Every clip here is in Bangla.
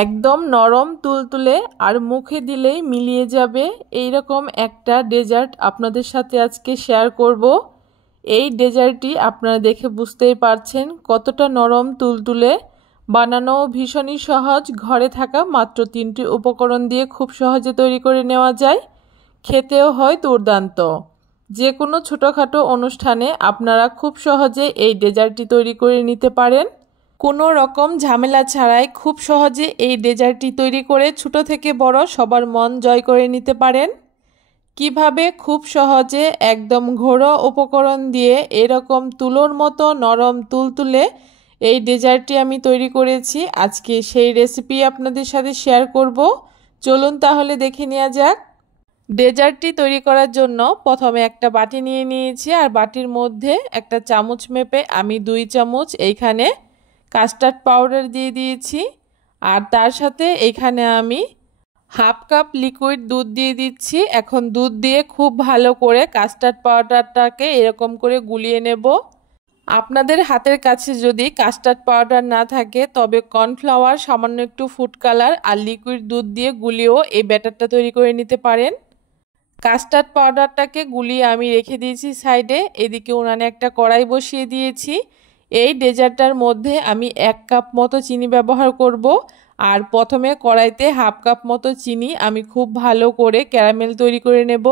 একদম নরম তুলতুলে আর মুখে দিলেই মিলিয়ে যাবে এইরকম একটা ডেজার্ট আপনাদের সাথে আজকে শেয়ার করব। এই ডেজার্টটি আপনারা দেখে বুঝতেই পারছেন কতটা নরম তুলতুলে, বানানো ভীষণই সহজ। ঘরে থাকা মাত্র 3টি উপকরণ দিয়ে খুব সহজে তৈরি করে নেওয়া যায়, খেতেও হয় দুর্দান্ত। যে কোনো ছোটোখাটো অনুষ্ঠানে আপনারা খুব সহজে এই ডেজার্টটি তৈরি করে নিতে পারেন। কোনো রকম ঝামেলা ছাড়াই খুব সহজে এই ডেজার্টটি তৈরি করে ছোট থেকে বড় সবার মন জয় করে নিতে পারেন। কিভাবে খুব সহজে একদম ঘরোয়া উপকরণ দিয়ে এরকম তুলোর মতো নরম তুলতুলে এই ডেজার্টটি আমি তৈরি করেছি, আজকে সেই রেসিপি আপনাদের সাথে শেয়ার করব। চলুন তাহলে দেখে নেওয়া যাক। ডেজার্টটি তৈরি করার জন্য প্রথমে একটা বাটি নিয়ে নিয়েছি, আর বাটির মধ্যে একটা চামচ মেপে আমি 2 চামচ এইখানে কাস্টার্ড পাউডার দিয়ে দিয়েছি। আর তার সাথে এখানে আমি হাফ কাপ লিকুইড দুধ দিয়ে দিচ্ছি। এখন দুধ দিয়ে খুব ভালো করে কাস্টার্ড পাউডারটাকে এরকম করে গুলিয়ে নেব। আপনাদের হাতের কাছে যদি কাস্টার্ড পাউডার না থাকে তবে কর্নফ্লাওয়ার, সামান্য একটু ফুড কালার আর লিকুইড দুধ দিয়ে গুলিয়েও এই ব্যাটারটা তৈরি করে নিতে পারেন। কাস্টার্ড পাউডারটাকে গুলিয়ে আমি রেখে দিয়েছি সাইডে। এদিকে উনানে একটা কড়াই বসিয়ে দিয়েছি। এই ডেজার্টটার মধ্যে আমি 1 কাপ মতো চিনি ব্যবহার করব। আর প্রথমে কড়াইতে হাফ কাপ মতো চিনি আমি খুব ভালো করে ক্যারামেল তৈরি করে নেব।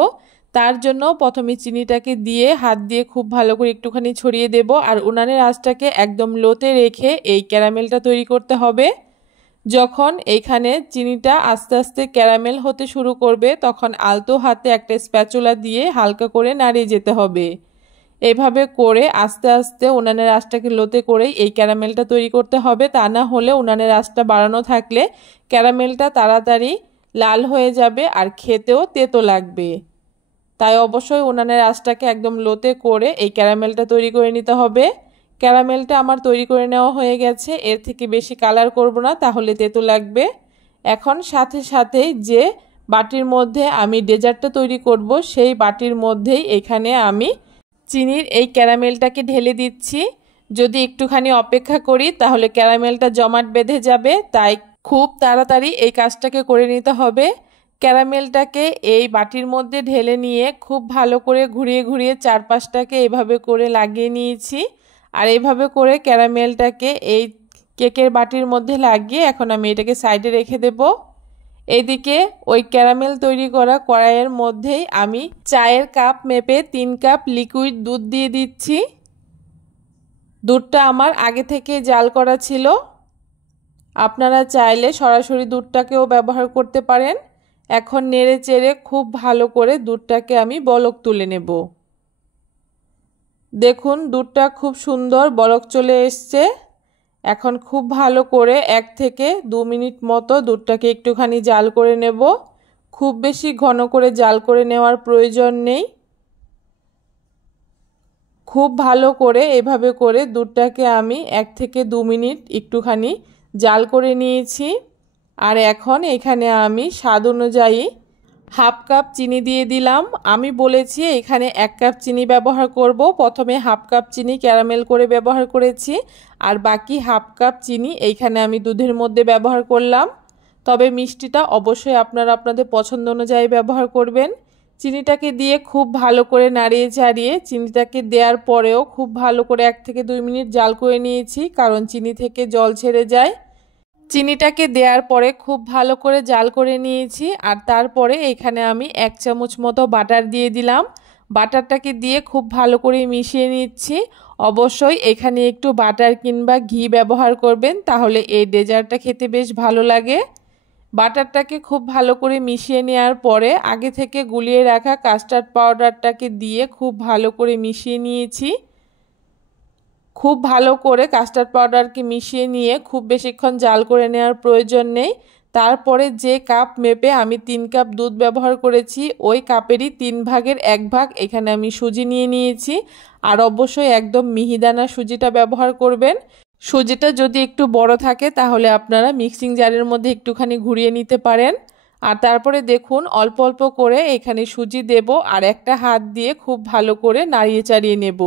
তার জন্য প্রথমে চিনিটাকে দিয়ে হাত দিয়ে খুব ভালো করে একটুখানি ছড়িয়ে দেব, আর উনানের আঁচটাকে একদম লোতে রেখে এই ক্যারামেলটা তৈরি করতে হবে। যখন এইখানে চিনিটা আস্তে আস্তে ক্যারামেল হতে শুরু করবে তখন আলতো হাতে একটা স্প্যাচুলা দিয়ে হালকা করে নাড়িয়ে যেতে হবে। এভাবে করে আস্তে আস্তে উনানের আঁচটাকে লোতে করেই এই ক্যারামেলটা তৈরি করতে হবে, তা না হলে উনানের আঁচটা বাড়ানো থাকলে ক্যারামেলটা তাড়াতাড়ি লাল হয়ে যাবে আর খেতেও তেতো লাগবে। তাই অবশ্যই উনানের আঁচটাকে একদম লোতে করে এই ক্যারামেলটা তৈরি করে নিতে হবে। ক্যারামেলটা আমার তৈরি করে নেওয়া হয়ে গেছে, এর থেকে বেশি কালার করব না, তাহলে তেতো লাগবে। এখন সাথে সাথেই যে বাটির মধ্যে আমি ডেজার্টটা তৈরি করব সেই বাটির মধ্যেই এখানে আমি চিনির এই ক্যারামেলটাকে ঢেলে দিচ্ছি। যদি একটুখানি অপেক্ষা করি তাহলে ক্যারামেলটা জমাট বেঁধে যাবে, তাই খুব তাড়াতাড়ি এই কাজটাকে করে নিতে হবে। ক্যারামেলটাকে এই বাটির মধ্যে ঢেলে নিয়ে খুব ভালো করে ঘুরিয়ে ঘুরিয়ে চারপাশটাকে এভাবে করে লাগিয়ে নিয়েছি। আর এইভাবে করে ক্যারামেলটাকে এই কেকের বাটির মধ্যে লাগিয়ে এখন আমি এটাকে সাইডে রেখে দেব। এদিকে ওই ক্যারামেল তৈরি করা কড়াইয়ের মধ্যেই আমি চায়ের কাপ মেপে 3 কাপ লিকুইড দুধ দিয়ে দিচ্ছি। দুধটা আমার আগে থেকে জাল করা ছিল, আপনারা চাইলে সরাসরি দুধটাকেও ব্যবহার করতে পারেন। এখন নেড়ে চেড়ে খুব ভালো করে দুধটাকে আমি বলক তুলে নেব। দেখুন দুধটা খুব সুন্দর বলক চলে এসছে। এখন খুব ভালো করে 1 থেকে 2 মিনিট মতো দুধটাকে একটুখানি জাল করে নেব। খুব বেশি ঘন করে জাল করে নেওয়ার প্রয়োজন নেই। খুব ভালো করে এভাবে করে দুধটাকে আমি 1 থেকে 2 মিনিট একটুখানি জাল করে নিয়েছি। আর এখন এখানে আমি স্বাদ অনুযায়ী হাফ কাপ চিনি দিয়ে দিলাম। আমি বলেছি এখানে 1 কাপ চিনি ব্যবহার করব। প্রথমে হাফ কাপ চিনি ক্যারামেল করে ব্যবহার করেছি, আর বাকি হাফ কাপ চিনি এইখানে আমি দুধের মধ্যে ব্যবহার করলাম। তবে মিষ্টিটা অবশ্যই আপনারা আপনাদের পছন্দ অনুযায়ী ব্যবহার করবেন। চিনিটাকে দিয়ে খুব ভালো করে নাড়িয়ে চাড়িয়ে চিনিটাকে দেওয়ার পরেও খুব ভালো করে 1 থেকে 2 মিনিট জাল করে নিয়েছি, কারণ চিনি থেকে জল ছেড়ে যায়। চিনিটাকে দেওয়ার পরে খুব ভালো করে জাল করে নিয়েছি। আর তারপরে এখানে আমি 1 চামচ মতো বাটার দিয়ে দিলাম। বাটারটাকে দিয়ে খুব ভালো করে মিশিয়ে নিচ্ছি। অবশ্যই এখানে একটু বাটার কিংবা ঘি ব্যবহার করবেন, তাহলে এই ডেজার্টটা খেতে বেশ ভালো লাগে। বাটারটাকে খুব ভালো করে মিশিয়ে নেওয়ার পরে আগে থেকে গুলিয়ে রাখা কাস্টার্ড পাউডারটাকে দিয়ে খুব ভালো করে মিশিয়ে নিয়েছি। খুব ভালো করে কাস্টার্ড পাউডারকে মিশিয়ে নিয়ে খুব বেশিক্ষণ জাল করে নেওয়ার প্রয়োজন নেই। তারপরে যে কাপ মেপে আমি 3 কাপ দুধ ব্যবহার করেছি ওই কাপেরই 3 ভাগের 1 ভাগ এখানে আমি সুজি নিয়ে নিয়েছি। আর অবশ্যই একদম মিহিদানা সুজিটা ব্যবহার করবেন। সুজিটা যদি একটু বড় থাকে তাহলে আপনারা মিক্সিং জারের মধ্যে একটুখানি ঘুরিয়ে নিতে পারেন। আর তারপরে দেখুন অল্প অল্প করে এখানে সুজি দেব আর একটা হাত দিয়ে খুব ভালো করে নাড়িয়ে চাড়িয়ে নেব।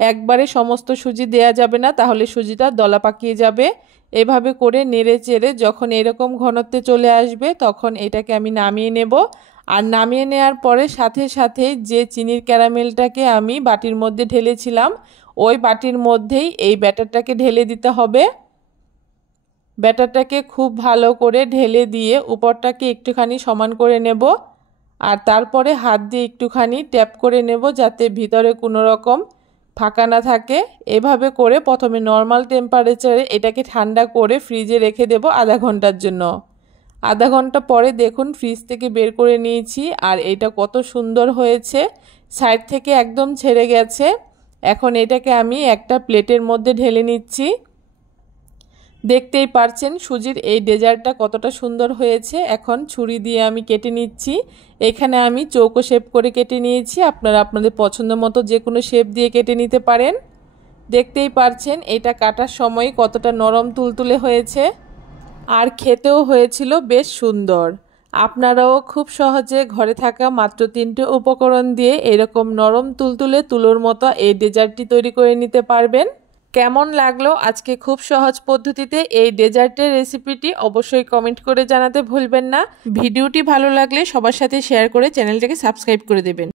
একবারে সমস্ত সুজি দেয়া যাবে না, তাহলে সুজিটা দলা পাকিয়ে যাবে। এভাবে করে নেড়ে চেড়ে যখন এরকম ঘনত্বে চলে আসবে তখন এটাকে আমি নামিয়ে নেব। আর নামিয়ে নেওয়ার পরে সাথে সাথে যে চিনির ক্যারামেলটাকে আমি বাটির মধ্যে ঢেলেছিলাম ওই বাটির মধ্যেই এই ব্যাটারটাকে ঢেলে দিতে হবে। ব্যাটারটাকে খুব ভালো করে ঢেলে দিয়ে উপরটাকে একটুখানি সমান করে নেব আর তারপরে হাত দিয়ে একটুখানি ট্যাপ করে নেব যাতে ভিতরে কোনো রকম ফাঁকা না থাকে। এভাবে করে প্রথমে নর্মাল টেম্পারেচারে এটাকে ঠান্ডা করে ফ্রিজে রেখে দেব আধা ঘন্টার জন্য। আধা ঘন্টা পরে দেখুন ফ্রিজ থেকে বের করে নিয়েছি আর এটা কত সুন্দর হয়েছে, সাইড থেকে একদম ছেড়ে গেছে। এখন এটাকে আমি একটা প্লেটের মধ্যে ঢেলে নিচ্ছি। দেখতেই পারছেন সুজির এই ডেজার্টটা কতটা সুন্দর হয়েছে। এখন ছুরি দিয়ে আমি কেটে নিচ্ছি। এখানে আমি চৌকো শেপ করে কেটে নিয়েছি, আপনারা আপনাদের পছন্দ মতো যে কোনো শেপ দিয়ে কেটে নিতে পারেন। দেখতেই পারছেন এটা কাটার সময় কতটা নরম তুলতুলে হয়েছে আর খেতেও হয়েছিল বেশ সুন্দর। আপনারাও খুব সহজে ঘরে থাকা মাত্র 3টে উপকরণ দিয়ে এরকম নরম তুলতুলে তুলোর মতো এই ডেজার্টটি তৈরি করে নিতে পারবেন। কেমন লাগলো আজকে খুব সহজ পদ্ধতিতে এই ডেজার্টের রেসিপিটি অবশ্যই কমেন্ট করে জানাতে ভুলবেন না। ভিডিওটি ভালো লাগলে সবার সাথে শেয়ার করে চ্যানেলটাকে সাবস্ক্রাইব করে দেবেন।